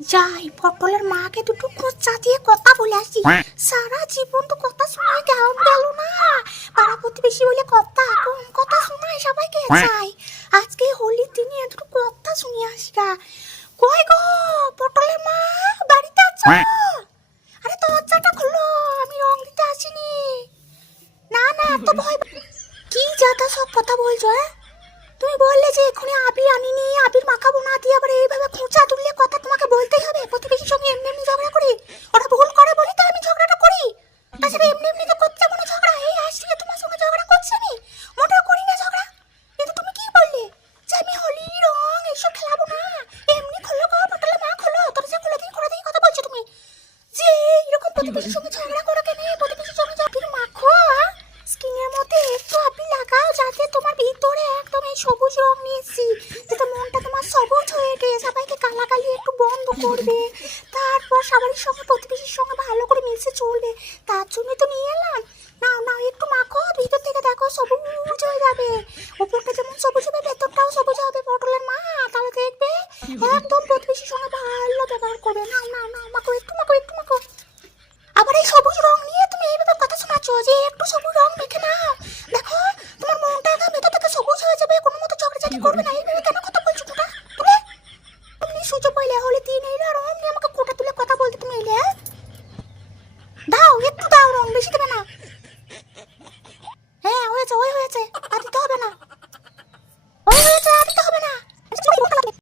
যাই পটলের মাকে দুটো খোঁচা দিয়ে কথা বলে আসি। সারা জীবন তো কথা শুনে গেল না, পাড়া প্রতিবেশী বলে কথা কম কথা শোনায় সবাইকে। যাই আজকে হোলির দিনে দুটো কথা শুনিয়ে আসি গা। কই গো পটলের মা, বাড়িতে আছো? আরে দরজাটা খোলো, আমি রং দিতে আসিনি। না না তো ভয় কি যাতা সব কথা বলছো? তুমি বললে যে এখনই আবির আনিনি, আবির মাখাবো না দিয়ে আবার এইভাবে খোঁচা তুললে কথা তোমাকে বলতেই হবে। প্রতিবেশীর সঙ্গে এমনি এমনি ঝগড়া করি, ওরা ভুল করে বলি তো আমি ঝগড়াটা করি। তাছাড়া এমনি এমনি তো করতে কোনো ঝগড়া, এই আসছে তোমার সঙ্গে ঝগড়া করছি আমি, মোটেও করি না ঝগড়া। কিন্তু তুমি কি বললে যে আমি হোলি রং এসব খেলাবো না? এমনি খোলো গো পটলের মা, খোলো, দরজা খুলে দিয়ে কথা বলছো তুমি যে এরকম প্রতিবেশীর সঙ্গে ঝগড়া করো কেন? প্রতিবেশীর সঙ্গে আবির মাখো, স্কিনের মধ্যে একটু আবির লাগাও যাতে তোমার ভিতরে একদম এই সবুজ রং নিয়েছি, যাতে মনটা তোমার সবুজ হয়ে গিয়ে সবাইকে কালাকালি একটু বন্ধ করবে, তারপর সবারই সঙ্গে প্রতিবেশীর সঙ্গে ভালো করে মিশে চলবে। তার জন্য তো নিয়ে এলাম। নাও নাও একটু মাখো, ভিতর থেকে দেখো সবুজ হয়ে যাবে। উপরটা যেমন সবুজ হবে ভেতরটাও সবুজ হবে পটলের মা, তাহলে দেখবে একদম প্রতিবেশীর সঙ্গে ভালো ব্যবহার করবে। নাও নাও নাও মাখো, একটু মাখো, একটু মাখো। আবার এই সবুজ রং নিয়ে তুমি এইভাবে কথা শোনাচ্ছ যে একটু সবুজ